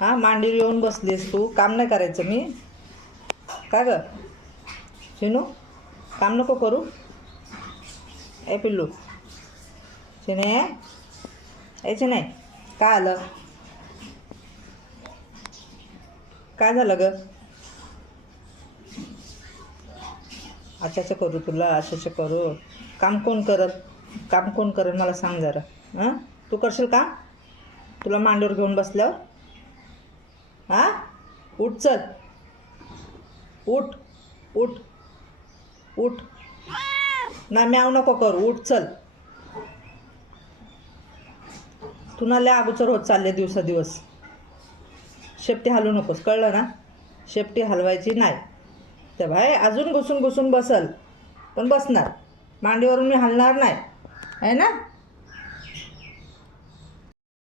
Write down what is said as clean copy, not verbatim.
हां, मांडीवर येऊन बसलीस तू. काम नाही करायचं मी का ग शिनू? काम नको करू. ए पिल्लू, शिने यायचे नाही. काय आलं? काय झालं ग? अशाचं करू तुला, अशाचं करू? काम कोण करत? काम कोण करत मला सांग जरा. हां, तू करशील का? तुला मांडीवर घेऊन बसल्यावर? हां, उठ चल. उठ उठ उठ. ना म्याव नको करू, उठ चल. तू ना लय अगोचर होत चालले दिवस. शेपटी हलवू नकोस, कळलं ना? शेपटी हलवायची नाही. तर भाई अजून घुसून बसल, पण बसणार. मांडीवरून मी हलणार नाही, आहे ना?